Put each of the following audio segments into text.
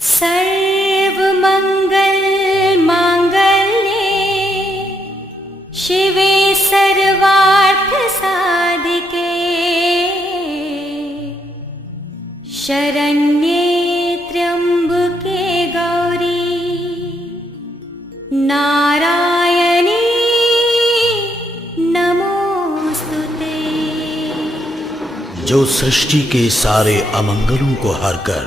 सर्वमंगल मांगल्ये शिवे सर्वार्थ साधिके शरण्ये त्र्यंबके गौरी नारायणी नमोस्तुते। जो सृष्टि के सारे अमंगलों को हरकर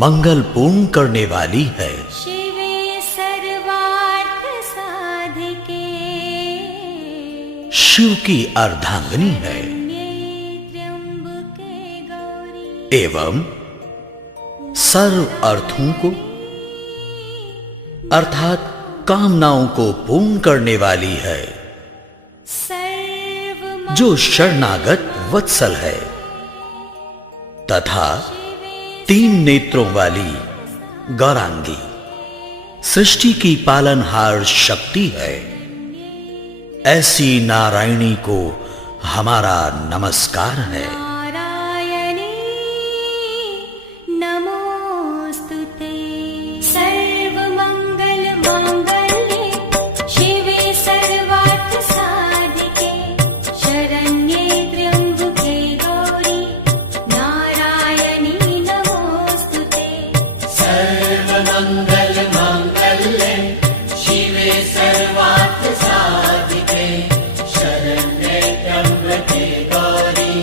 मंगल पूर्ण करने वाली है, शिवे सर्वार्थ साधिके शिव की अर्धांगिनी है त्र्यंबके गौरी एवं सर्व अर्थों को अर्थात कामनाओं को पूर्ण करने वाली है। जो शरणागत वत्सल है तथा 3 नेत्रों वाली गौरांगी सृष्टि की पालनहार शक्ति है, ऐसी नारायणी को हमारा नमस्कार है। नारायणी नमोस्तुते। सर्वमंगल मांगल्ये शिवे सर्वार्थ साधिके शरण्ये त्र्यंबके गौरी नारायणी नमोस्तुते। सर्वमंगल मांगल्ये शिवे सर्वार्थ साधिके शरण्ये त्र्यंबके गौरी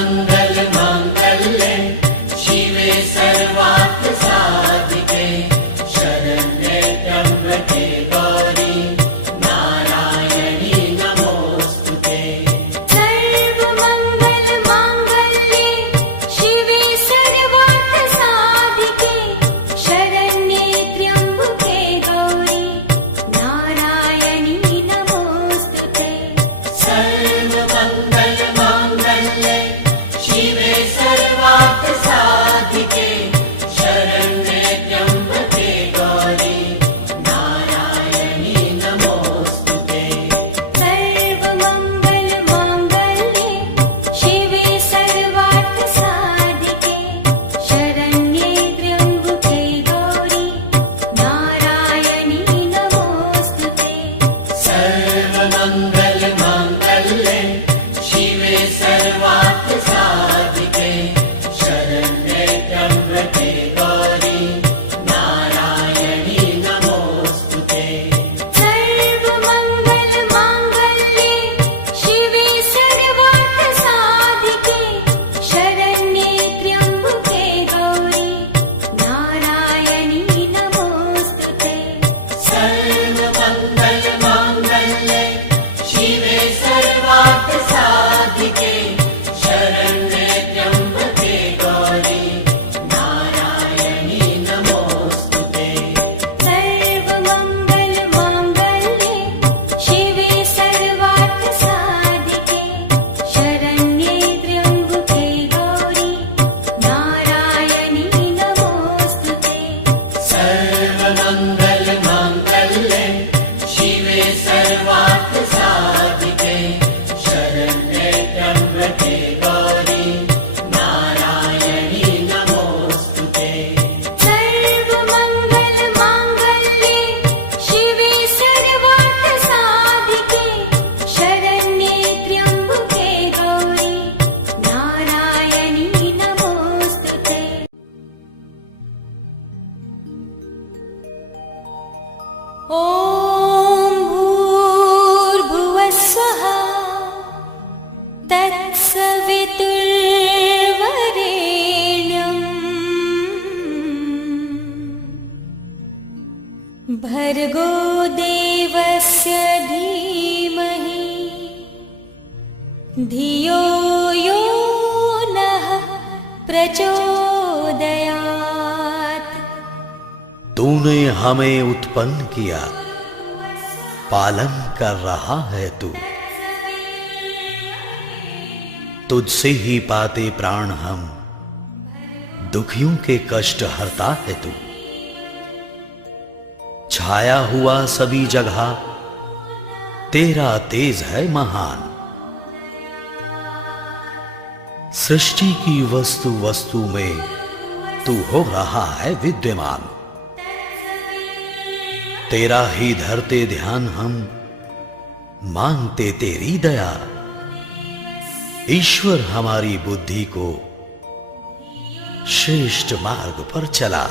सर्वमङ्गल माङ्गल्ये शिवे सर्वार्थसाधिके शरण्ये त्र्यम्बके गौरी नारायणी नमोऽस्तुते सर्वमङ्गल माङ्गल्ये शिवे सर्वार्थसाधिके शरण्ये त्र्यम्बके गौरी नारायणी नमोऽस्तुते सर्वमङ्गल माङ्गल्ये शिवे सर्वार्थसाधिके शरण्ये त्र्यम्बके गौरी नारायणी नमोऽस्तुते सर्वमङ्गल माङ्गल्ये शिवे सर्वार्थसाधिके शरण्ये त्र्यम्बके गौरी नारायणी नमोऽस्तुते सर्वमङ्गल माङ्गल्ये शिवे सर्वार्थसाधिके शरण्ये त्र्यम्बके गौरी नारायणी नमोऽस्तुते सर्वमङ्गल माङ्गल्ये शिवे सर्वार्थसाधिके शरण्ये त्र्यम्बके गौरी नारायणी नमोऽस्तुते सर्वमङ्गल माङ्गल्ये शिवे सर्वार्थसाधिके शरण्ये त्र्यम्बके गौरी नारायणी नमोऽस्तुते सर्वमङ्गल माङ्गल्ये शिवे सर्वार्थसाधिके शरण्ये त्र्यम्बके गौरी नारायणी नमोऽस्तुते सर्वमङ्गल माङ्गल्ये शिवे सर्वार्थसाधिके शरण्ये त्र्यम्बके गौरी नारायणी नमोऽस्तुते सर्वमङ्गल माङ्गल्ये शिवे सर्वार्थसाधिके शरण्ये त्र्यम्बके गौरी नारायणी नमोऽस्तुते ॐ भूर्भुवः स्वः तत्सवितुर्वरेण्यम् भर्गो देवस्य धीमहि धियो यो नः प्रचोदयात् तूने हमें उत्पन्न किया, पालन कर रहा है तू। तुझसे ही पाते प्राण हम, दुखियों के कष्ट हरता है तू। छाया हुआ सभी जगह, तेरा तेज है महान। सृष्टि की वस्तु वस्तु में तू हो रहा है विद्यमान। तेरा ही धरते ध्यान हम, मांगते तेरी दया। ईश्वर हमारी बुद्धि को श्रेष्ठ मार्ग पर चला।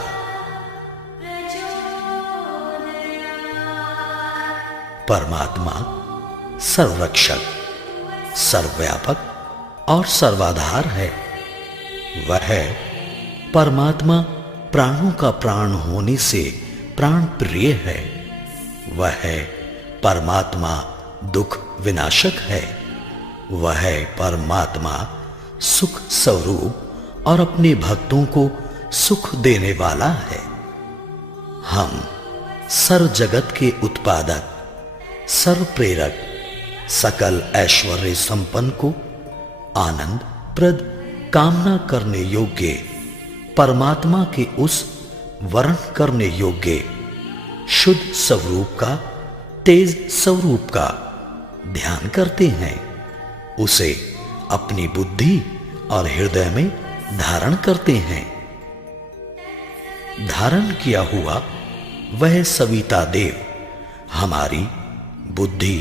परमात्मा सर्वरक्षक, सर्वव्यापक और सर्वाधार है। वह परमात्मा प्राणों का प्राण होने से प्राण प्रिय है। वह परमात्मा दुख विनाशक है। वह परमात्मा सुख स्वरूप और अपने भक्तों को सुख देने वाला है। हम सर्व जगत के उत्पादक, सर्व प्रेरक, सकल ऐश्वर्य संपन्न को आनंद प्रद कामना करने योग्य, परमात्मा के उस वर्ण करने योग्य शुद्ध स्वरूप का, तेज स्वरूप का ध्यान करते हैं। उसे अपनी बुद्धि और हृदय में धारण करते हैं। धारण किया हुआ वह सविता देव हमारी बुद्धि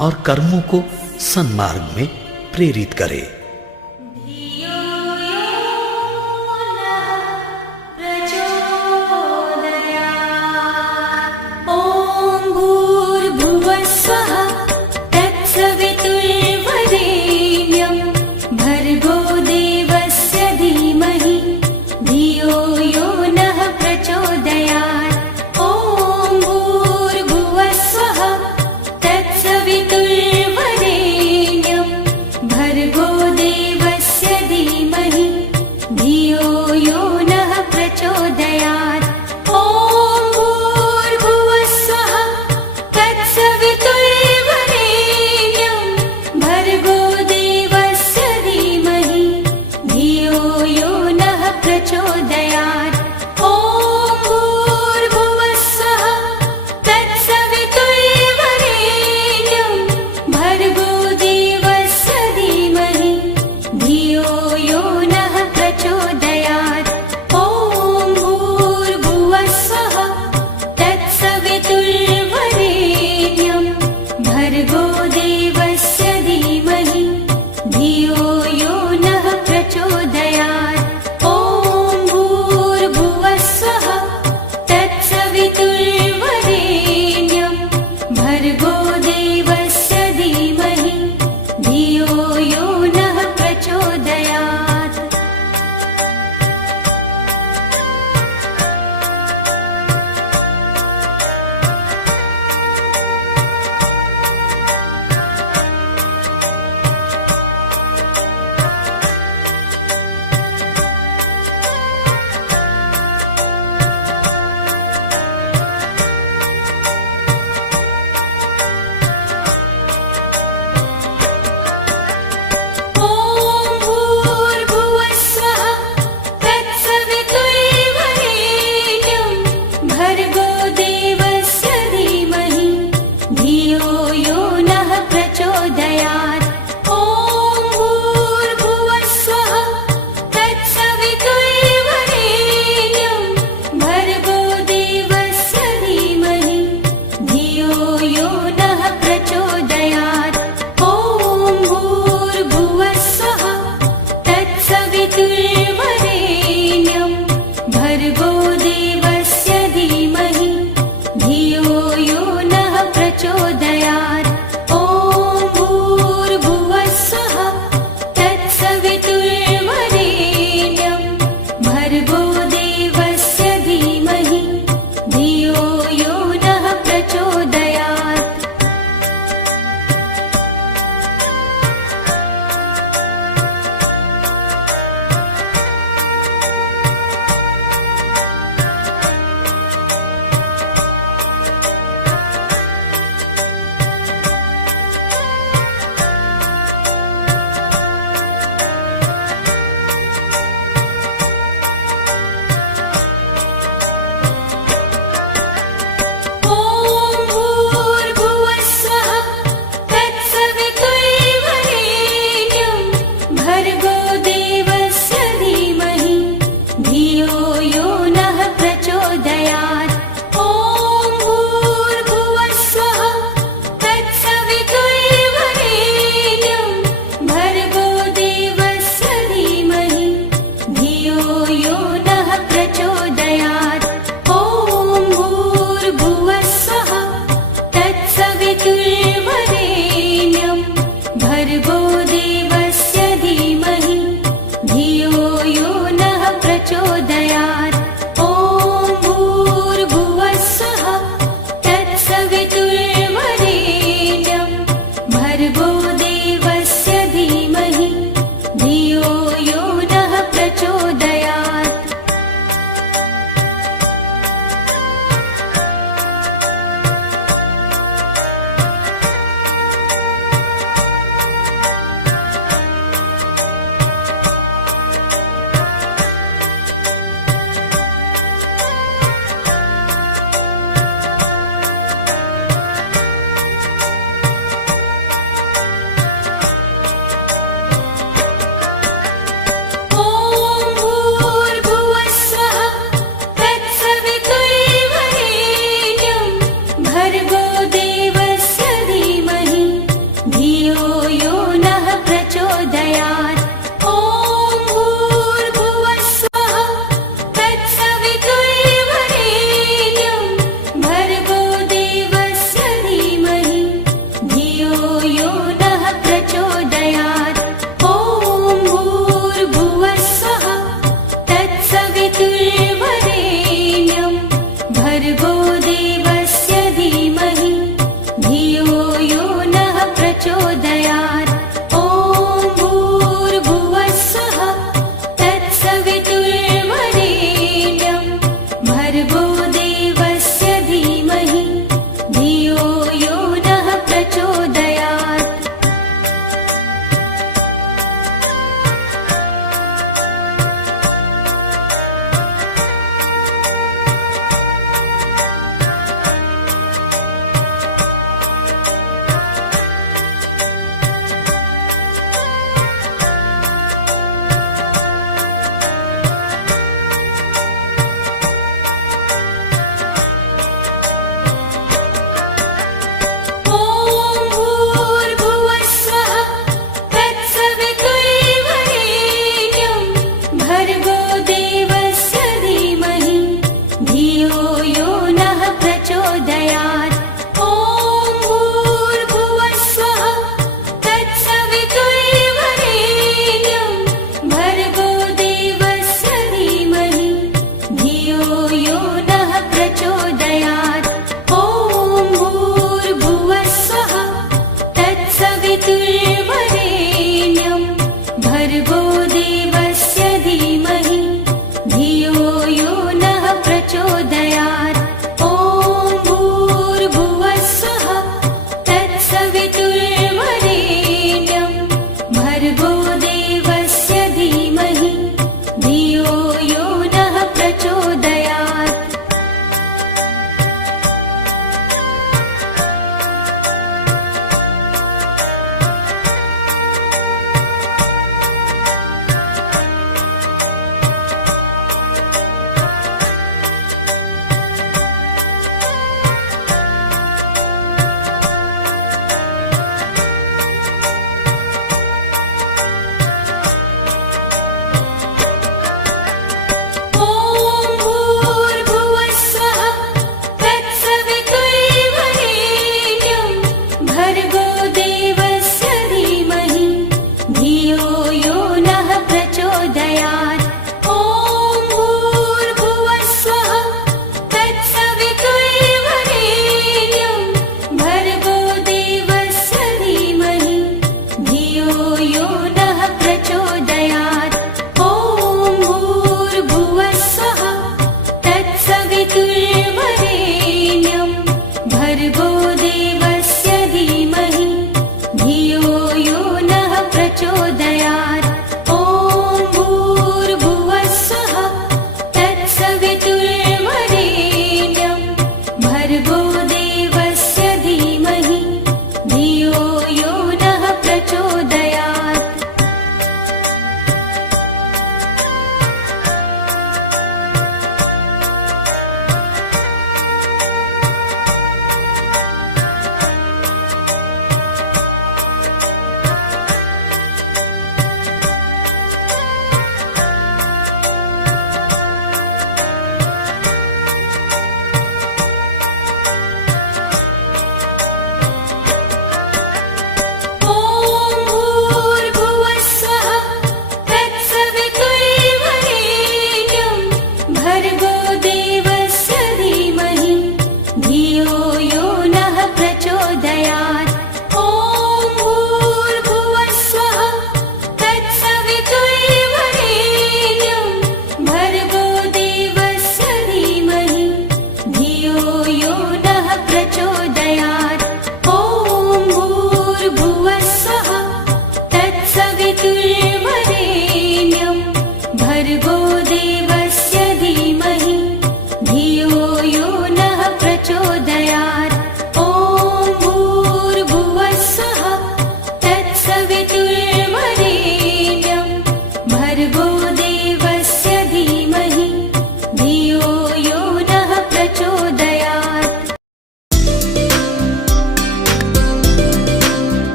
और कर्मों को सन्मार्ग में प्रेरित करे। धियो यो नः प्रचोदयात्। ॐ भूर्भुवः स्वः तत्सवितुर्वरेण्यम् भर्गो यो नः प्रचोदयात् ॐ भूर्भुवः स्वः तत्सवितुर्वरेण्यं भर्गो देवस्य धीमहि धियो यो नः प्रचोदयात् ॐ भूर्भुवः स्वः तत्सवितुर्वरेण्यं भर्गो देवस्य धीमहि धियो यो नः प्रचोदयात्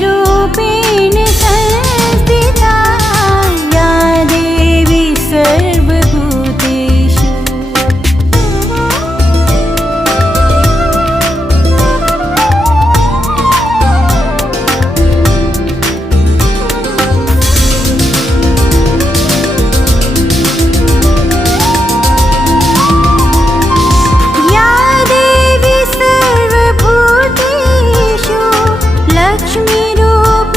लक्ष्मीरूपेण संस्थिता या देवी सर्वभूतेषु। या देवी सर्वभूतेषु लक्ष्मीरूपेण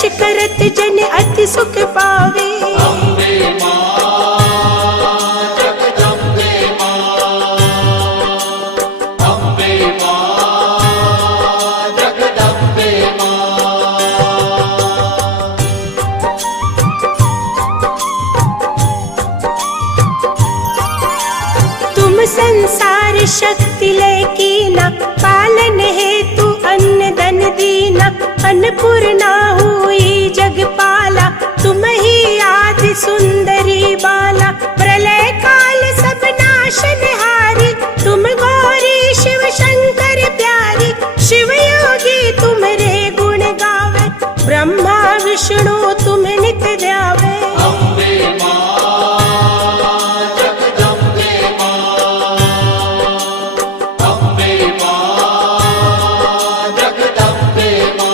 स्पर्श करत जन अति सुख पावे। अम्बे मां जगदम्बे मां, अम्बे मां जगदम्बे मां। तुम संसार शक्ति लय कीना, पालन हेतु अन्न धन दीना। अन्नपूर्णा हुई जगपाला, तुम ही आदि सुंदरी बाला। प्रलय काल सब नाशनहारी, तुम गौरी शिव शंकर प्यारी। शिव योगी तुम्हारे गुण गावे, ब्रह्मा विष्णु तुम नित ध्यावे। अम्बे मां जगदम्बे मां, अम्बे मां जगदम्बे मां।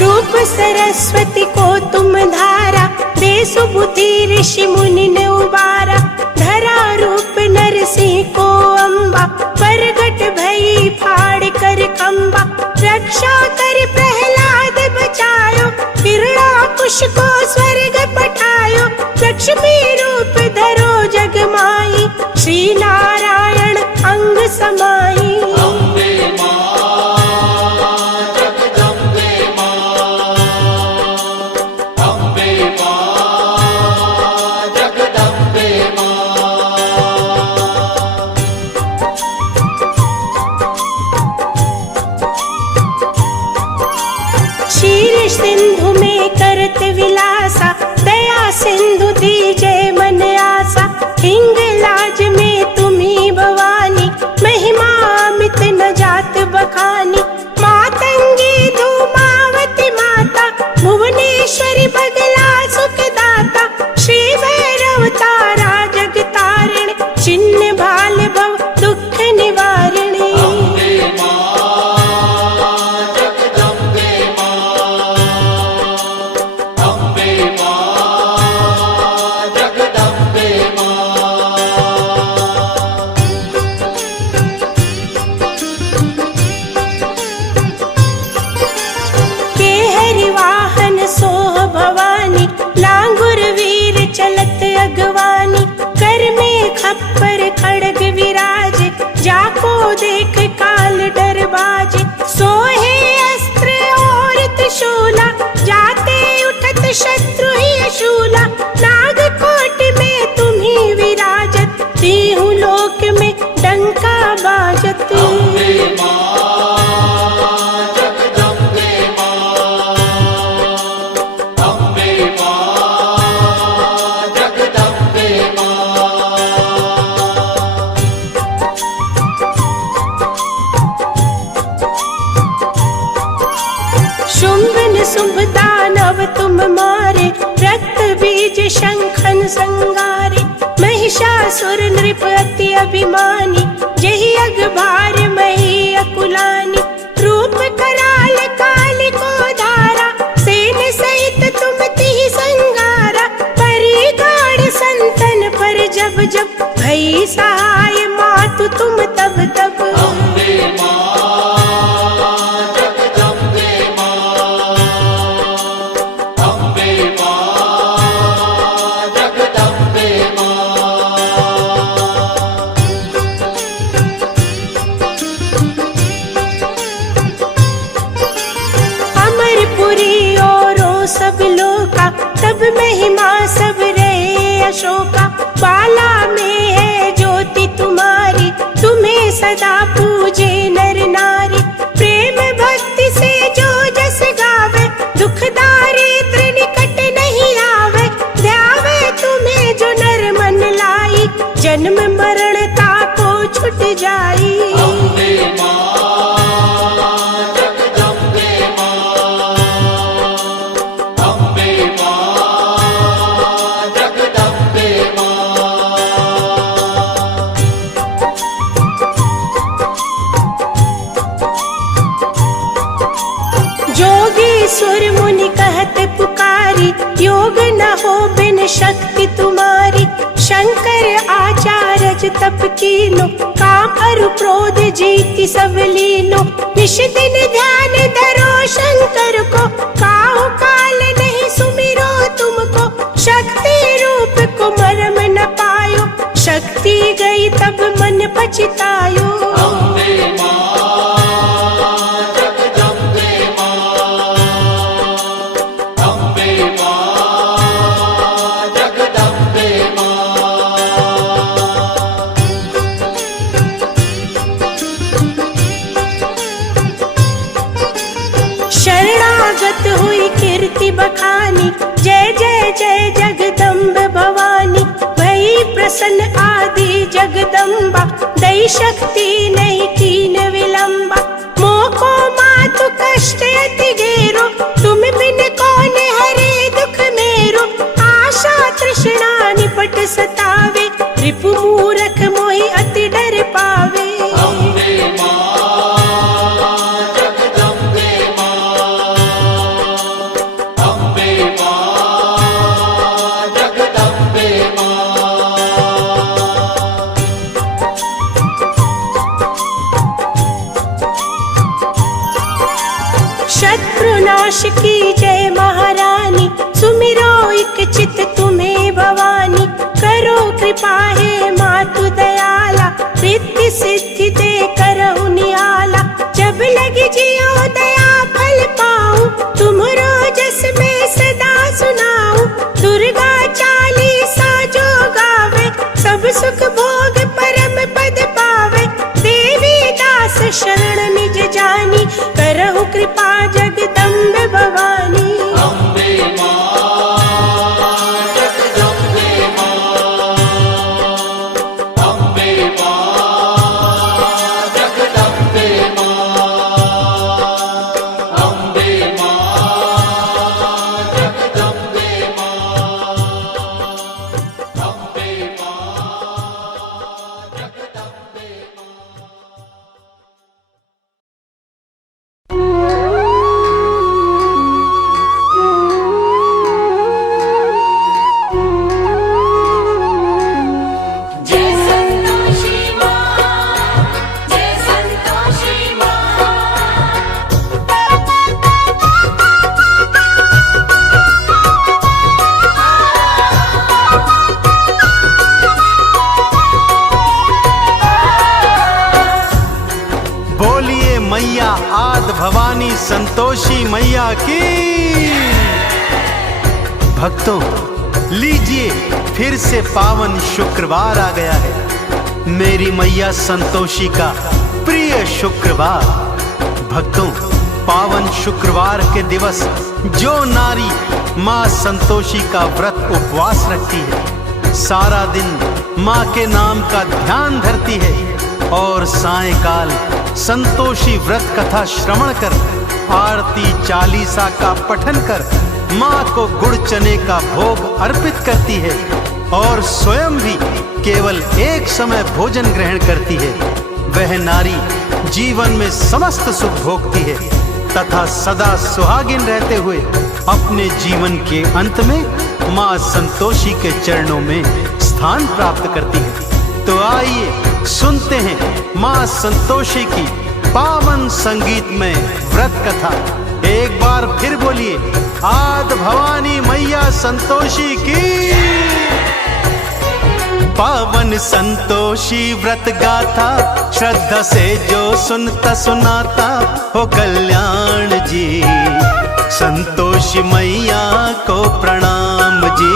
रूप सरस्वती को तुम धारा, दे सुबुद्धि ऋषि मुनि ने उबारा। धरा रूप नरसिंह को अम्बा, प्रगट भई फाड़ कर खम्बा। रक्षा कर प्रहलाद बचायो, हिरण्याकुश को स्वर्ग पठायो। लक्ष्मी रूप धरो जग माई, श्री नारायण अंग समाई। अम्बे मां जगदम्बे मां, अम्बे मां जगदम्बे मां। क्षीर सिंधु में करत विलासा, दया सिंधु दीजे मन आसा। हिंगलाज में तुम्ही भवानी, महिमा अमित न जात बखानी। मातंगी धूमावती माता, भुवनेश्वरी बगला सुखदाता। श्री भैरव तारा जगतारिणी, चिन्ह भाल भव दुख निवारिणी। अम्बे मां जगदम्बे मां, अम्बे मां जगदम्बे मां। के हरि वाहन सोह भवानी, लांगुर वीर चलत अगवानी। कर में खप्पर खड़ग विराजे, जाको देख काल डर बाजे। सोहे अस्त्र और त्रिशूला, जाते उठत शत्रु ही शूला। नागकोट में तुम्ही विराजत, तीहू लोक में डंका बाजत। अम्बे मां जगदम्बे मां, अम्बे मां जगदम्बे मां। शुंभ निशुंभ दानव तुम मारे, रक्त बीज शंखन संगारे। महिषासुर नृप अति अभिमानी, जहि अग भार मही अकुलानी। रूप कराल काल को धारा, सेन सहित तुम तिहि संगारा। परी गाढ़ संतन पर जब जब, भई सहाय मातु तुम तब तब। अम्बे मां जगदम्बे मां, अम्बे मां जगदम्बे मां। अमरपुरी औरों सब लोका, तब महिमा सब रहे अशोका। बाला में है ज्योति तुम्हारी, तुम्हें सदा पूजे नर नारी। प्रेम भक्ति से जो जस गावे, दुख दारिद्र निकट नहीं आवे। ध्यावे तुम्हें जो नर मन लाई, जन्म मरण ताको छुट जाई। अम्बे मां जगदम्बे मां, अम्बे मां जगदम्बे मां। जोगी सुर मुनि कहत पुकारी, योग न हो बिन शक्ति तुम्हारी। शंकर आचार्य तप कीनो, काम अरु क्रोध जीति सब लीनो। निश दिन ध्यान धरो शंकर को, काहु काल नहीं सुमिरो तुमको। शक्ति रूप को मरम न पायो, शक्ति गई तब मन पछतायो। अम्बे मां जगदम्बे मां, अम्बे मां जगदम्बे मां। शरणागत हुई कीर्ति बखानी, जय जय जय जगदम्ब भवानी। भई प्रसन्न आदि जगदम्बा, दई शक्ति नहीं कीन विलंबा। मोको मातु कष्ट अति घेरो, तुम बिन कौन हरे दुख मेरो। आशा तृष्णा निपट सतावे, रिपु मूरख मोहि अति डर पावे। अम्बे मां जगदम्बे मां, अम्बे मां जगदम्बे मां। शत्रुनाश की जय महारानी, सुमिरो एक चित तुम्हें भवानी। करो कृपा हे मातु दयाला, रिद्धि सिद्धि दे करहु निहाला। जब लगी जियो दया फल पाऊं, तुम्हरो जस में सदा सुनाऊं। दुर्गा चालीसा जो गावे, सब सुख भोग परम पद पावे। देवी दास शरण निज जानी, करहु कृपा जगदम्ब भवानी। अम्बे मां जगदम्बे मां, अम्बे मां जगदम्बे मां, अम्बे मां जगदम्बे मां, अम्बे मां जगदम्बे जय संतोषी मां, जय संतोषी मां। बोलिए मैया आद भवानी संतोषी मैया की। भक्तों, लीजिए फिर से पावन शुक्रवार आ गया है, मेरी मैया संतोषी का प्रिय शुक्रवार। भक्तों, पावन शुक्रवार के दिवस जो नारी माँ संतोषी का व्रत उपवास रखती है, सारा दिन माँ के नाम का ध्यान धरती है और सायंकाल संतोषी व्रत कथा श्रवण कर, आरती चालीसा का पठन कर माँ को गुड़ चने का भोग अर्पित करती है और स्वयं भी केवल एक समय भोजन ग्रहण करती है। वह नारी जीवन में समस्त सुख भोगती है तथा सदा सुहागिन रहते हुए अपने जीवन के अंत में माँ संतोषी के चरणों में स्थान प्राप्त करती है। तो आइए सुनते हैं माँ संतोषी की पावन संगीतमय व्रत कथा। एक बार फिर बोलिए, आद भवानी मैया संतोषी की। पावन संतोषी व्रत गाथा, श्रद्धा से जो सुनता सुनाता हो कल्याण जी। संतोषी मैया को प्रणाम जी।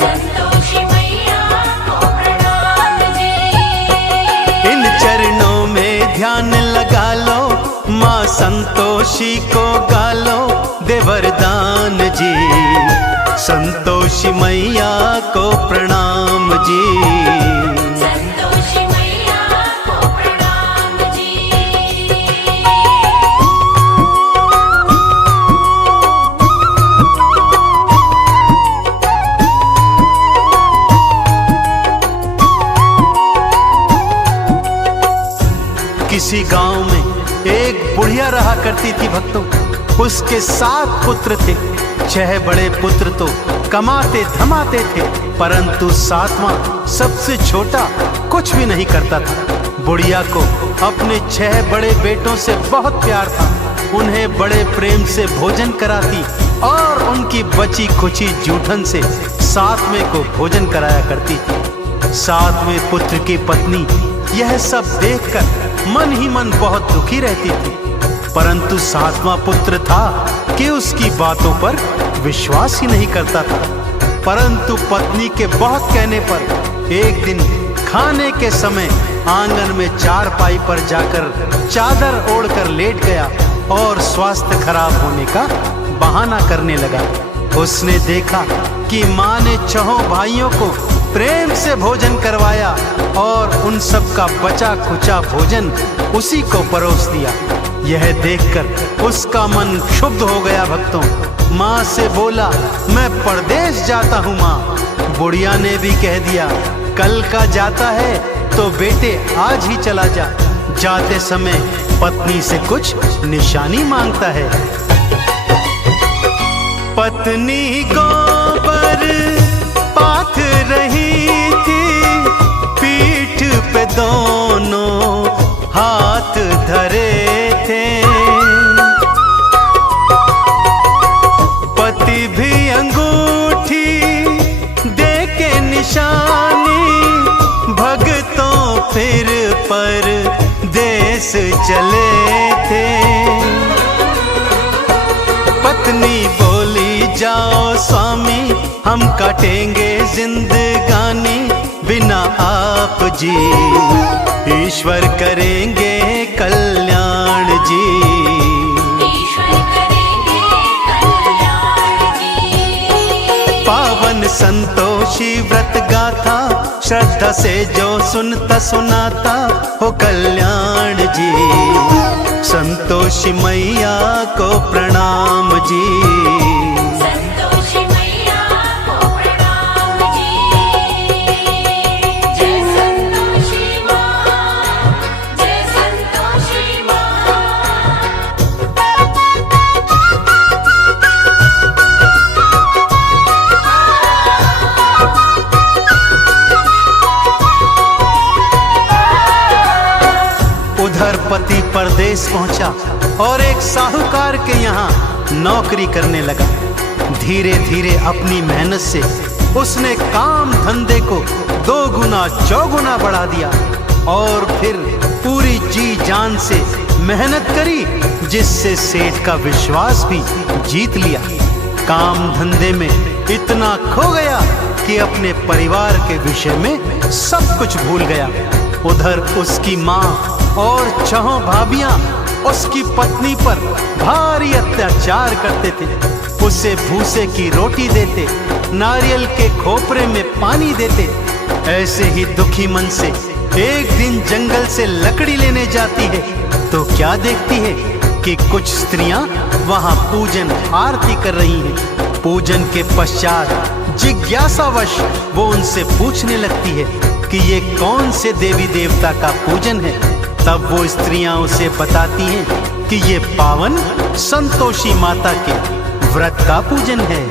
संतोषी मैया को प्रणाम जी। इन चरणों में ध्यान लगा लो, माँ संतोषी को गालो दे वरदान जी। संतोषी मैया को प्रणाम जी। संतोषी मैया को प्रणाम जी। किसी गांव में एक बुढ़िया रहा करती थी भक्तों। उसके 7 पुत्र थे। 6 बड़े पुत्र तो कमाते धमाते थे, परंतु सातवां सबसे छोटा कुछ भी नहीं करता था। बुढ़िया को अपने 6 बड़े बेटों से बहुत प्यार था। उन्हें बड़े प्रेम से भोजन कराती और उनकी बची खुची जूठन से सातवें को भोजन कराया करती थी। सातवें पुत्र की पत्नी यह सब देखकर मन ही मन बहुत दुखी रहती थी, परंतु सातवां पुत्र था कि उसकी बातों पर विश्वास ही नहीं करता था। परंतु पत्नी के बहुत कहने पर एक दिन खाने के समय आंगन में चारपाई पर जाकर चादर ओढ़कर लेट गया और स्वास्थ्य खराब होने का बहाना करने लगा। उसने देखा कि माँ ने 6 भाइयों को प्रेम से भोजन करवाया और उन सब का बचा खुचा भोजन उसी को परोस दिया। यह देखकर उसका मन क्षुब्ध हो गया। भक्तों, माँ से बोला, मैं परदेश जाता हूँ माँ। बुढ़िया ने भी कह दिया, कल का जाता है तो बेटे आज ही चला जा। जाते समय पत्नी से कुछ निशानी मांगता है। पत्नी गोबर पाथ रही थी, पीठ पे दोनों हाथ धरे थे। पति भी अंगूठी दे के निशानी, भगतों फिर पर देश चले थे। पत्नी बोली, जाओ स्वामी, हम काटेंगे जिंदगानी, बिना आप जी ईश्वर करेंगे कल्याण जी। ईश्वर करेंगे कल्याण जी। पावन संतोषी व्रत गाथा, श्रद्धा से जो सुनता सुनाता हो कल्याण जी। संतोषी मैया को प्रणाम जी। संतोषी मैया को प्रणाम जी। जय संतोषी माँ, जय संतोषी माँ। उधर पति परदेश पहुंचा और एक साहूकार के यहाँ नौकरी करने लगा। धीरे धीरे अपनी मेहनत से उसने काम धंधे को 2 गुना 4 गुना बढ़ा दिया और फिर पूरी जी जान से मेहनत करी, जिससे सेठ का विश्वास भी जीत लिया। काम धंधे में इतना खो गया कि अपने परिवार के विषय में सब कुछ भूल गया। उधर उसकी माँ और 6 भाभियां उसकी पत्नी पर भारी अत्याचार करते थे। उसे भूसे की रोटी देते, नारियल के खोपरे में पानी देते। ऐसे ही दुखी मन से एक दिन जंगल से लकड़ी लेने जाती है तो क्या देखती है कि कुछ स्त्रियां वहां पूजन आरती कर रही हैं। पूजन के पश्चात जिज्ञासावश वो उनसे पूछने लगती है कि ये कौन से देवी देवता का पूजन है। तब वो स्त्रियां उसे बताती हैं कि ये पावन संतोषी माता के व्रत का पूजन है।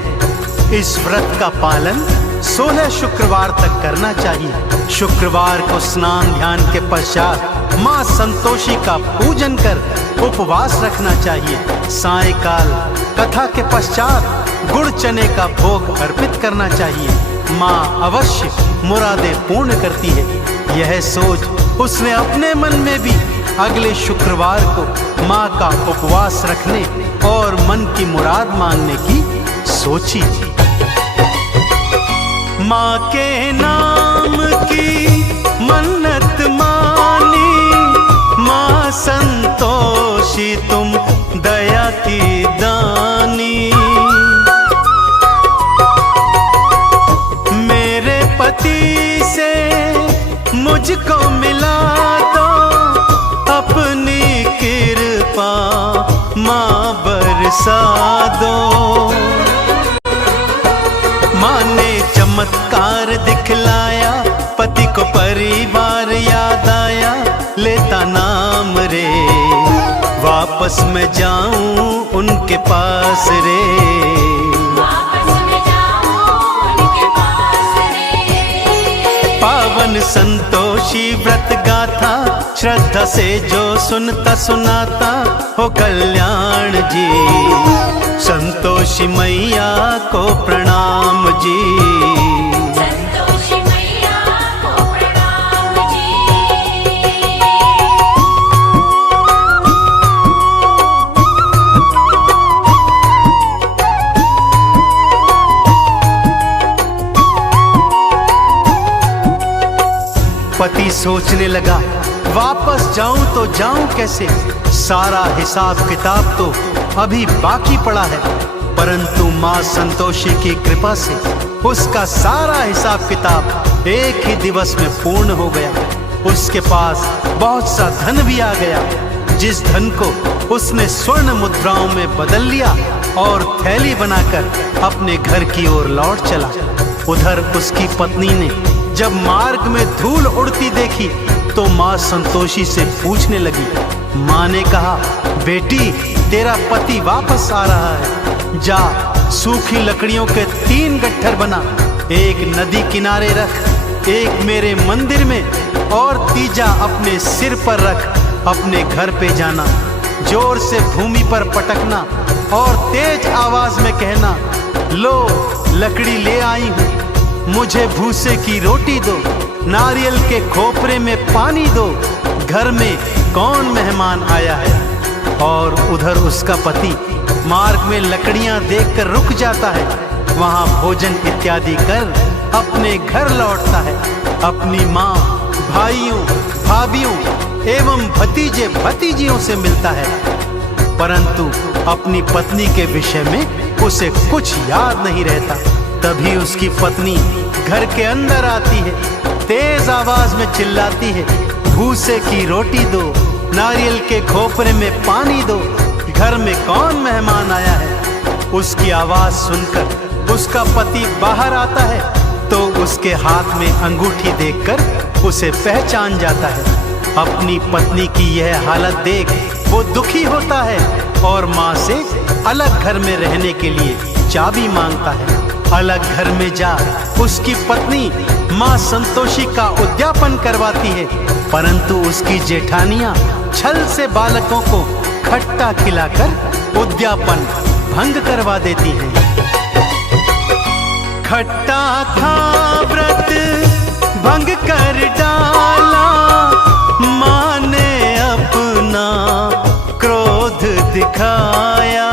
इस व्रत का पालन 16 शुक्रवार तक करना चाहिए। शुक्रवार को स्नान ध्यान के पश्चात माँ संतोषी का पूजन कर उपवास रखना चाहिए। सायंकाल कथा के पश्चात गुड़ चने का भोग अर्पित करना चाहिए। माँ अवश्य मुरादें पूर्ण करती है। यह सोच उसने अपने मन में भी अगले शुक्रवार को माँ का उपवास रखने और मन की मुराद मांगने की सोची। माँ के नाम की मन्नत मानी, माँ संतोषी तुम दया की दानी। मेरे पति से मुझको मिला दो अपनी कृपा, माँ बरसा दो। माँ ने चमत्कार दिखलाया, पति को परिवार याद आया। लेता नाम रे, वापस मैं जाऊं उनके पास रे। वापस मैं जाऊं संतोषी व्रत गाथा, श्रद्धा से जो सुनता सुनाता हो कल्याण जी। संतोषी मैया को प्रणाम जी। संतोषी मैया को प्रणाम जी। पति सोचने लगा, वापस जाऊं तो जाऊं कैसे, सारा हिसाब किताब तो अभी बाकी पड़ा है। परंतु मां संतोषी की कृपा से उसका सारा हिसाब किताब एक ही दिवस में पूर्ण हो गया। उसके पास बहुत सा धन भी आ गया, जिस धन को उसने स्वर्ण मुद्राओं में बदल लिया और थैली बनाकर अपने घर की ओर लौट चला। उधर उसकी पत्नी ने जब मार्ग में धूल उड़ती देखी तो मां संतोषी से पूछने लगी। मां ने कहा, बेटी तेरा पति वापस आ रहा है, जा सूखी लकड़ियों के 3 गट्ठर बना, एक नदी किनारे रख, एक मेरे मंदिर में और तीजा अपने सिर पर रख, अपने घर पे जाना, जोर से भूमि पर पटकना और तेज आवाज में कहना, लो लकड़ी ले आई हूं, मुझे भूसे की रोटी दो, नारियल के खोपरे में पानी दो, घर में कौन मेहमान आया है। और उधर उसका पति मार्ग में लकड़ियां देखकर रुक जाता है, वहां भोजन इत्यादि कर अपने घर लौटता है, अपनी माँ, भाइयों, भाभियों एवं भतीजे भतीजियों से मिलता है। परंतु अपनी पत्नी के विषय में उसे कुछ याद नहीं रहता। तभी उसकी पत्नी घर के अंदर आती है, तेज आवाज में चिल्लाती है, भूसे की रोटी दो, नारियल के खोपरे में पानी दो, घर में कौन मेहमान आया है। उसकी आवाज सुनकर उसका पति बाहर आता है तो उसके हाथ में अंगूठी देखकर उसे पहचान जाता है। अपनी पत्नी की यह हालत देख वो दुखी होता है और माँ से अलग घर में रहने के लिए चाबी मांगता है। अलग घर में जा उसकी पत्नी माँ संतोषी का उद्यापन करवाती है, परंतु उसकी जेठानियां छल से बालकों को खट्टा खिलाकर उद्यापन भंग करवा देती हैं। खट्टा खा व्रत भंग कर डाला, माँ ने अपना क्रोध दिखाया,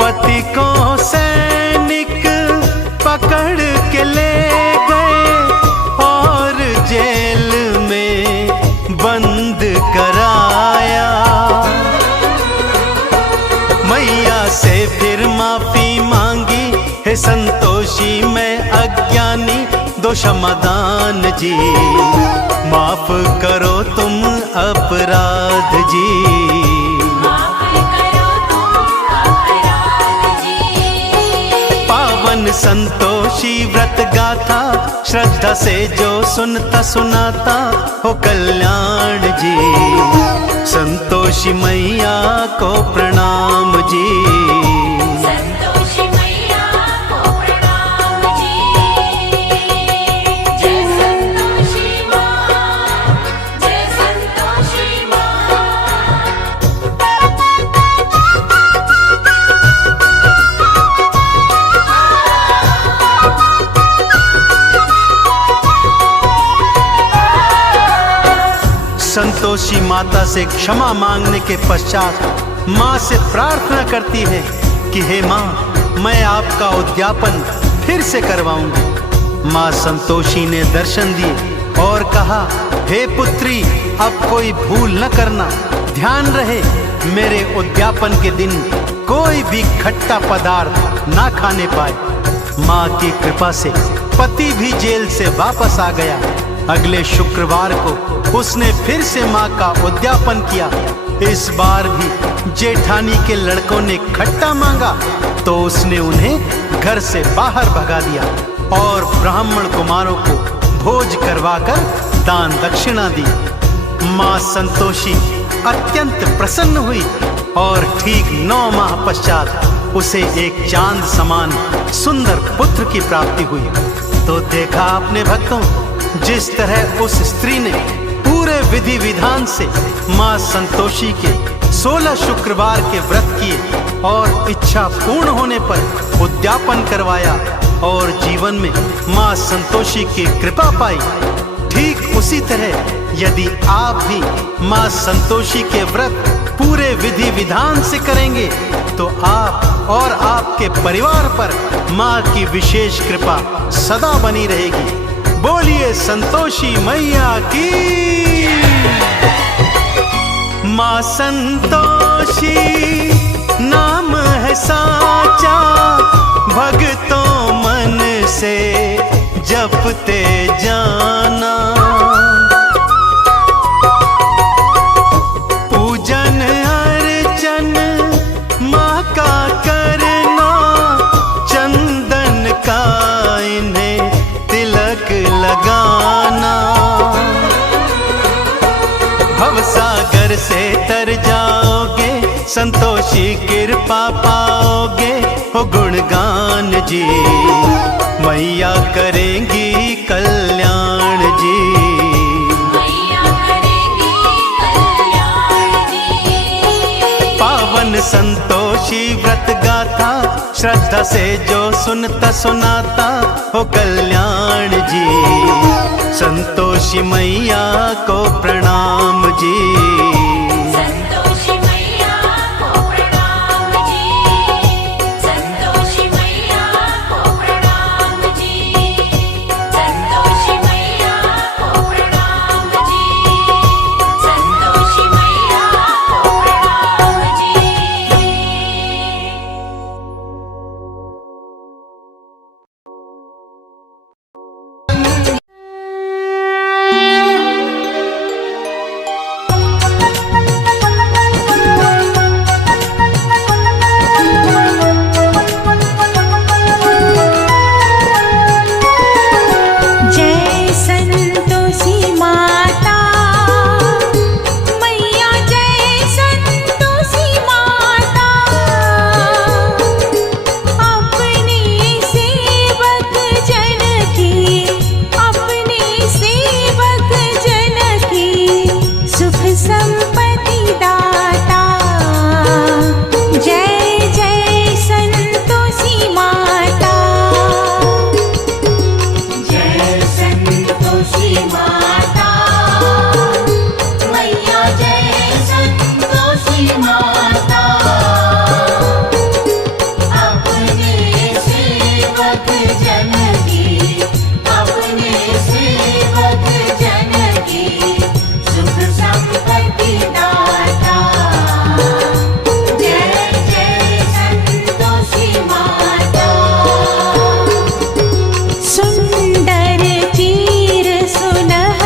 पति को सैनिक पकड़ के ले गए और जेल में बंद कराया। मैया से फिर माफी मांगी, हे संतोषी मैं अज्ञानी दो क्षमादान जी, माफ करो तुम अपराध जी। पावन संतोषी व्रत गाथा, श्रद्धा से जो सुनता सुनाता हो कल्याण जी। संतोषी मैया को प्रणाम जी। संतोषी मैया को प्रणाम जी। जय संतोषी माँ, जय संतोषी माँ। संतोषी माता से क्षमा मांगने के पश्चात माँ से प्रार्थना करती है कि हे माँ, मैं आपका उद्यापन फिर से करवाऊंगी। माँ संतोषी ने दर्शन दिए और कहा, हे पुत्री, अब कोई भूल न करना, ध्यान रहे मेरे उद्यापन के दिन कोई भी खट्टा पदार्थ ना खाने पाए। माँ की कृपा से पति भी जेल से वापस आ गया। अगले शुक्रवार को उसने फिर से माँ का उद्यापन किया। इस बार भी जेठानी के लड़कों ने खट्टा मांगा तो उसने उन्हें घर से बाहर भगा दिया और ब्राह्मण कुमारों को भोज करवाकर दान दक्षिणा दी। माँ संतोषी अत्यंत प्रसन्न हुई और ठीक 9 माह पश्चात उसे एक चांद समान सुंदर पुत्र की प्राप्ति हुई। तो देखा आपने भक्तों, जिस तरह उस स्त्री ने पूरे विधि विधान से माँ संतोषी के 16 शुक्रवार के व्रत किए और इच्छा पूर्ण होने पर उद्यापन करवाया और जीवन में माँ संतोषी की कृपा पाई, ठीक उसी तरह यदि आप भी माँ संतोषी के व्रत पूरे विधि विधान से करेंगे तो आप और आपके परिवार पर माँ की विशेष कृपा सदा बनी रहेगी। बोलिए संतोषी मैया की। माँ संतोषी नाम है साचा, भक्तों मन से जपते जाना। पूजन अर्चन माँ का करना, चंदन का इन्हें तिलक लगाना। भवसागर से तर जाओगे, संतोषी कृपा पाओगे। हो गुणगान जी, मैया करेंगी कल्याण जी। मैया करेगी कल्याण जी। पावन संतोषी व्रत गाथा, श्रद्धा से जो सुनता सुनाता हो कल्याण जी। संतोषी मैया को प्रणाम जी। संतोषी मैया को प्रणाम जी। संतोषी मैया को प्रणाम जी। संतोषी मैया को प्रणाम जी। संतोषी मैया को प्रणाम जी। जय संतोषी माता मैया, जय संतोषी माता। अपने सेवक जन की, अपने सेवक जन की सुख संपत्ति दाता। जय जय संतोषी माता। जय संतोषी माता मैया, जय संतोषी माता। अपने सेवक जन की, अपने सेवक जन की सुख संपत्ति दाता। जय जय संतोषी माता। सुंदर चीर सुनहरा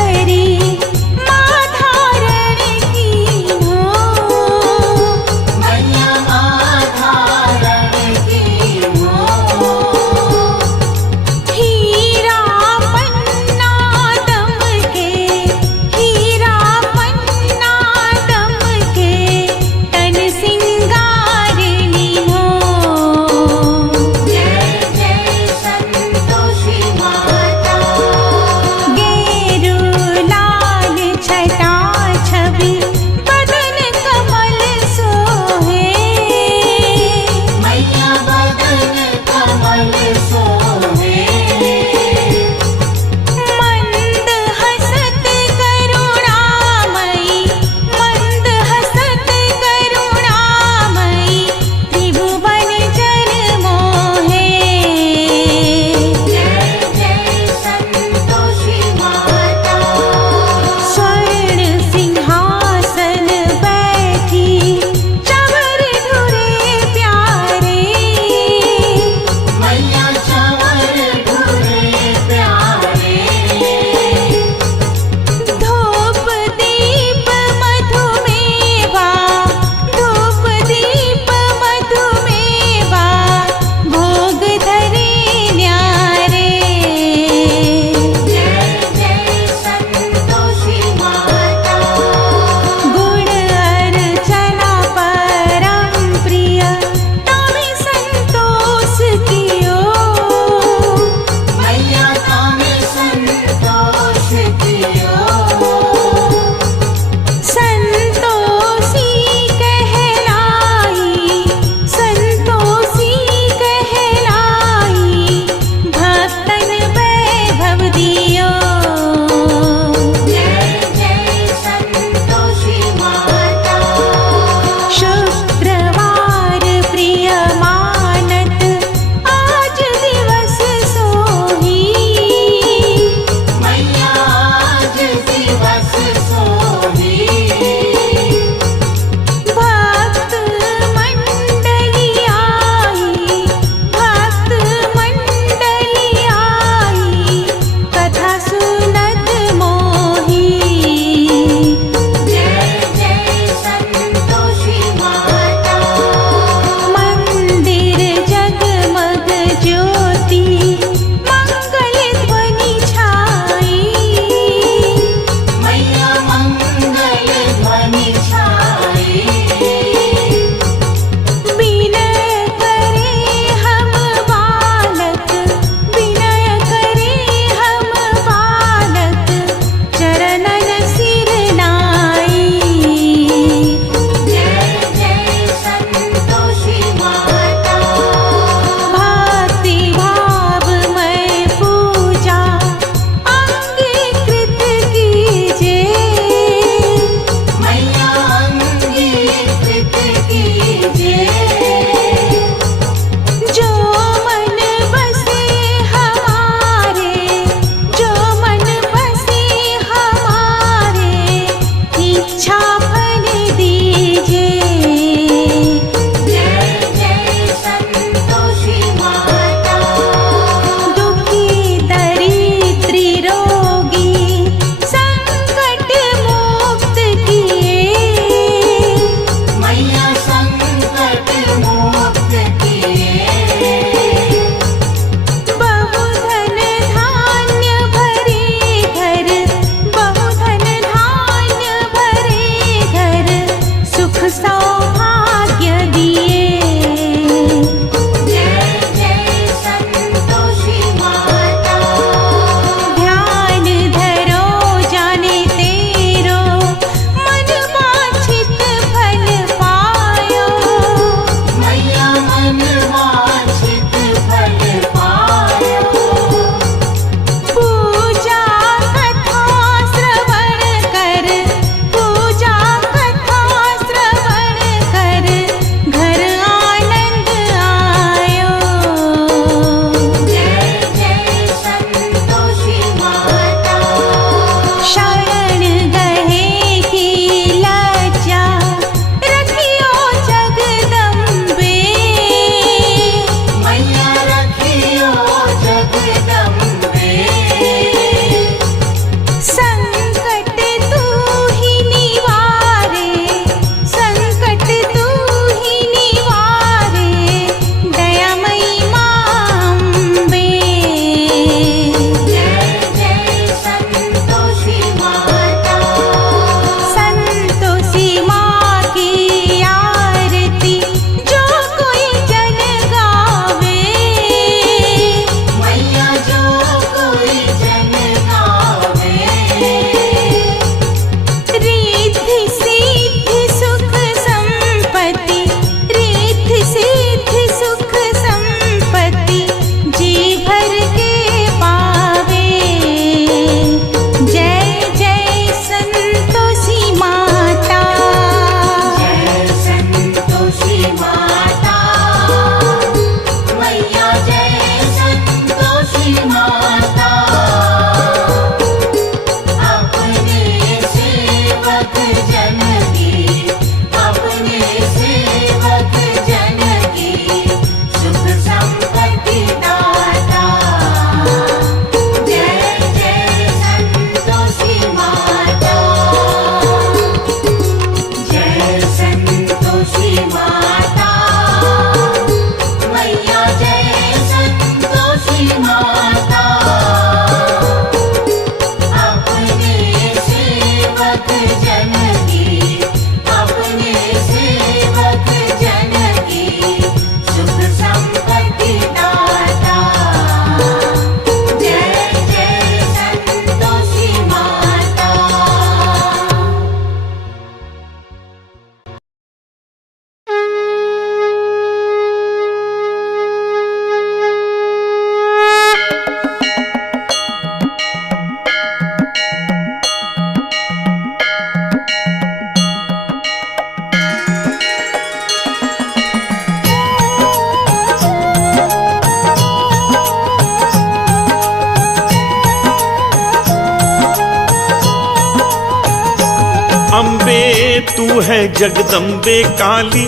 अम्बे तू है जगदम्बे काली,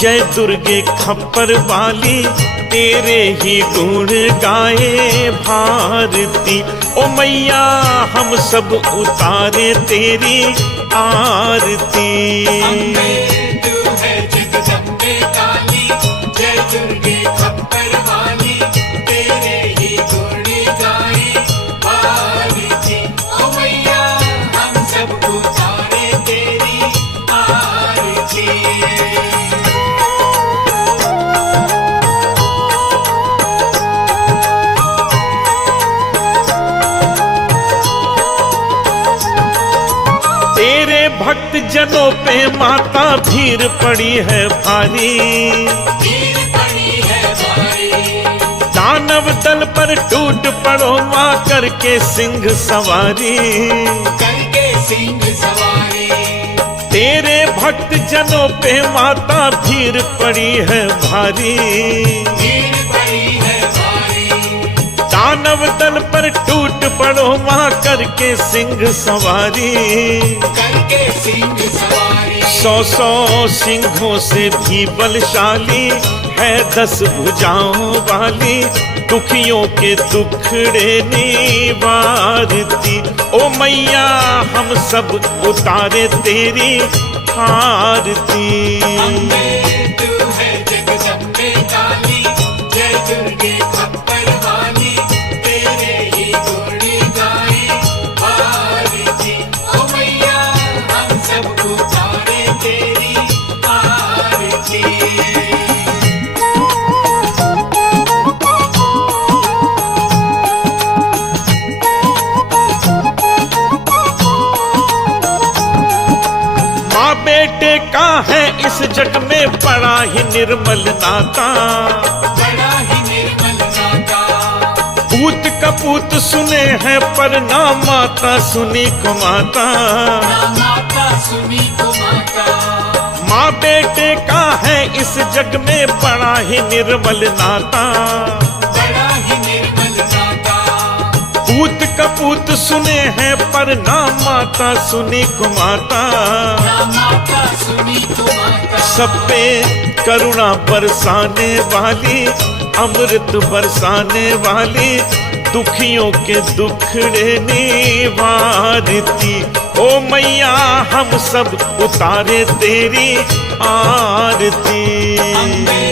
जय दुर्गे खप्पर वाली, तेरे ही गुण गाए भारती। ओ मैया हम सब उतारे तेरी आरती। अम्बे तू है जगदम्बे काली, जय दुर्गे खप्पर वाली, तेरे ही गुण गाए भारती। ओ मैया हम सब उतारे तेरी आरती। तेरे भक्त जनों पे माता भीड़ पड़ी है भारी, भीड़ पड़ी है भारी, दानव दल पर टूट पड़ो माँ करके सिंह सवारी। करके सिंह सवारी। तेरे भक्त जनों पे माता भीड़ पड़ी है भारी, भीड़ पड़ी है भारी, दानव दल पर टूट पड़ो माँ करके सिंह सवारी। करके सिंह सवारी। 100 सिंहों से भी बलशाली है 10 भुजाओं वाली, दुखियों के दुखड़े निवारती। ओ मैया हम सब उतारे तेरी आरती। अम्बे तू है जगदम्बे काली, जय दुर्गे खप्पर वाली, तेरे ही गुण गाए भारती। ओ मैया हम सब उतारे तेरी आरती। माँ बेटे का है इस जग में बड़ा ही निर्मल नाता, बड़ा ही निर्मल नाता। पूत कपूत सुने हैं पर ना माता सुनी को माता। ना माता सुनी को माता। माँ बेटे का है इस जग में बड़ा ही निर्मल नाता, बड़ा ही निर्मल नाता। पूत कपूत सुने हैं पर ना माता सुनी को माता। ना माता सुनी को माता। सब पे करुणा बरसाने वाली, अमृत बरसाने वाली, दुखियों के दुखड़े निवारती। ओ मैया हम सब उतारे तेरी आरती। अम्बे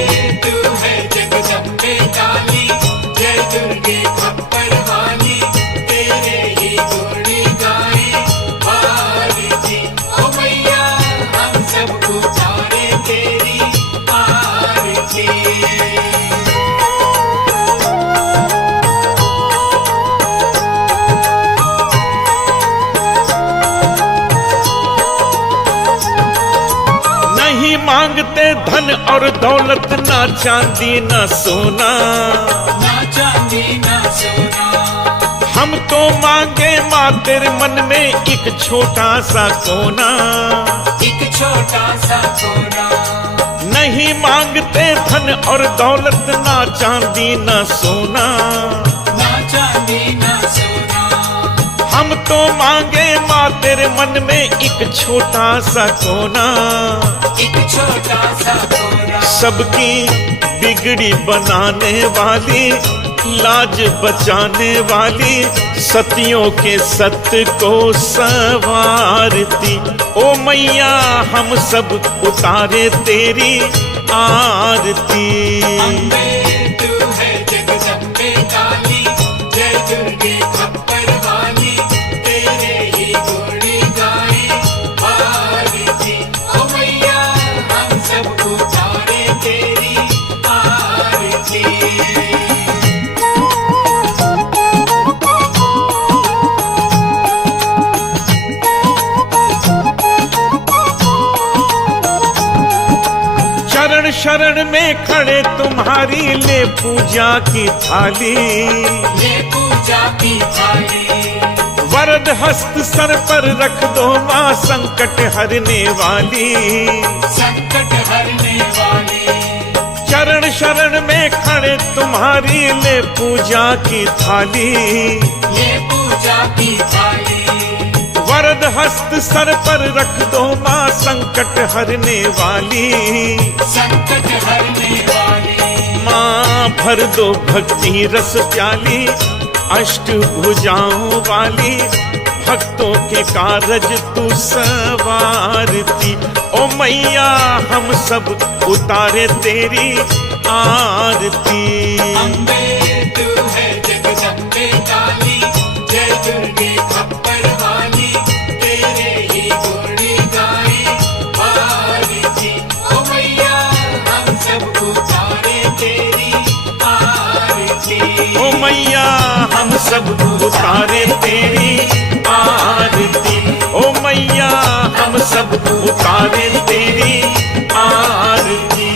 तू है जगदम्बे काली, जय दुर्गे खप्पर वाली, तेरे ही गुण गाए भारती। ओ मैया हम सब उतारे तेरी आरती। नहीं मांगते धन और दौलत, ना चांदी ना सोना, ना चांदी ना सोना। हम तो मांगे माँ तेरे मन में एक छोटा सा कोना। एक छोटा सा कोना। नहीं मांगते धन और दौलत, ना चांदी ना सोना, ना चांदी ना सोना। हम तो मांगे माँ तेरे मन में एक छोटा सा कोना। एक छोटा सा कोना। सबकी बिगड़ी बनाने वाली, लाज बचाने वाली, सतियों के सत्य को संवारती। ओ मैया हम सब उतारे तेरी आरती। अम्बे तू है जगदम्बे काली, जय दुर्गे खप्पर वाली, तेरे ही गुण गाए भारती। ओ मैया हम सब उतारे तेरी आरती। शरण शरण में खड़े तुम्हारी ले पूजा की थाली, ये पूजा की थाली। वरद हस्त सर पर रख दो माँ संकट हरने वाली। संकट हरने वाली। चरण शरण में खड़े तुम्हारी ले पूजा की थाली, ये पूजा की थाली। वरद हस्त सर पर रख दो माँ संकट हरने वाली। संकट हरने वाली माँ भर दो भक्ति रस प्याली, अष्ट भुजाओं वाली भक्तों के कारज तू सवारती। ओ मैया हम सब उतारे तेरी आरती। अम्बे तू है जगदम्बे काली, जय दुर्गे खप्पर वाली, तेरे ही गुण गाए आरती। ओ मैया हम सब उतारे तेरी आरती। ओ मैया हम सब उतारे तेरी आरती। ओ मैया हम सब उतारे तेरी आरती।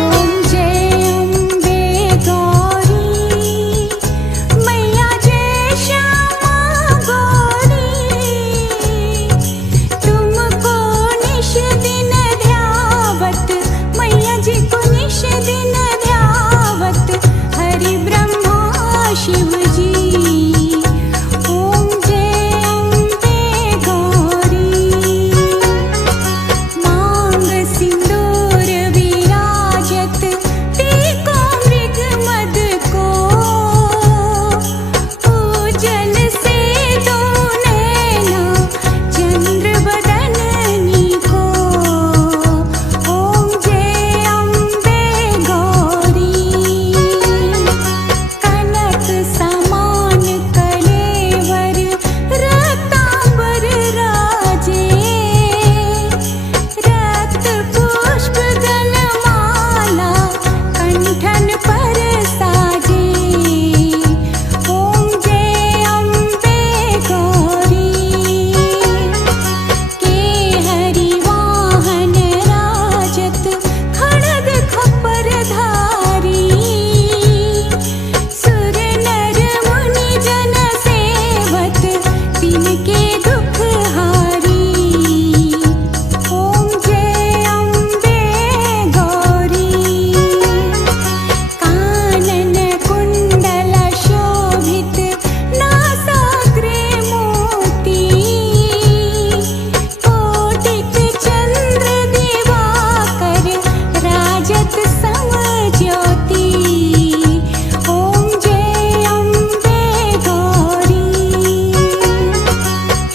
ओम जय अम्बे गौरी मैया जय श्यामा गौरी, तुमको निश दिन ध्यावत मैया जी को निश दिन ध्यावत हरि ब्रह्मा शिव जी। ओम जय अम्बे गौरी मांग सिंदूर विराजत टीको मृग मद को, पूजन से दो नैना चंद्र बदननी को। ओम जय अम्बे गौरी कनक समान कलेवर रतांबर राजे, रक्त पुष्प गलमाला कंठन पर साजे। ओम जय अम्बे गौरी के हरि वाहन राजत खड़ग खपर धारी, सुर नर मुनि जन सेवत तिनके दुख हारी। ओम जय अम्बे गौरी कानन कुंडल शोभित नासाग्रे मोती, कोटिक चंद्र दिवाकर राजत सम ज्योति। ओम जय अम्बे गौरी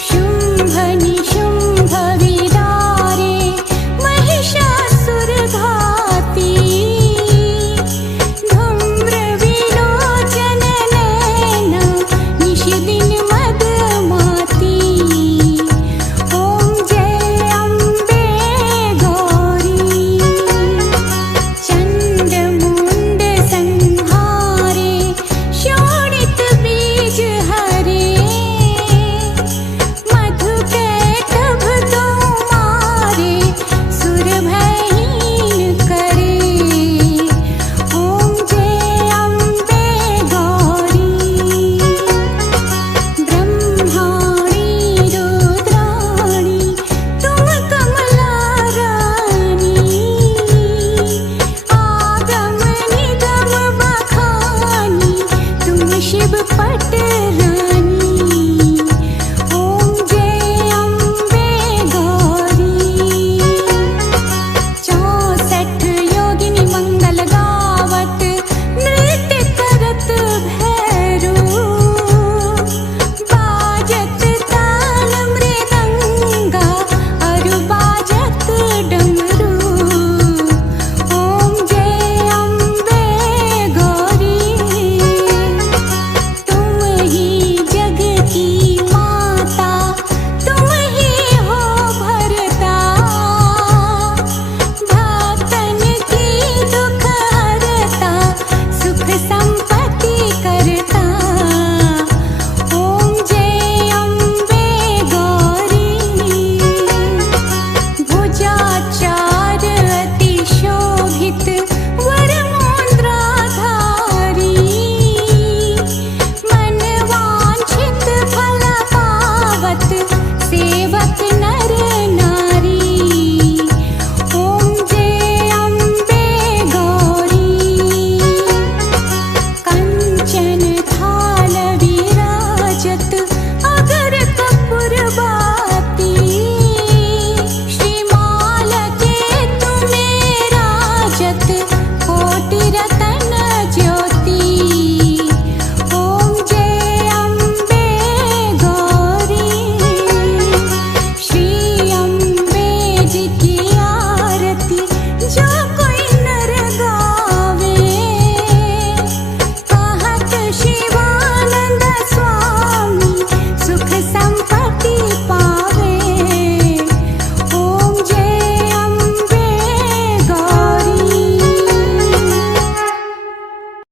शुंभ निशुंभ विदारे महिषासुर घाती, धूम्र विलोचन नैना निश दिन मदमाती। ओम जय अम्बे गौरी चंड मुंड संहारे शोणित बीज हरे, मधु कैटभ दो मारे सुर भयहीन करे। ओम जय अम्बे गौरी ब्रह्माणी रुद्राणी तुम कमला रानी, आगम निगम बखानी तुम शिव पट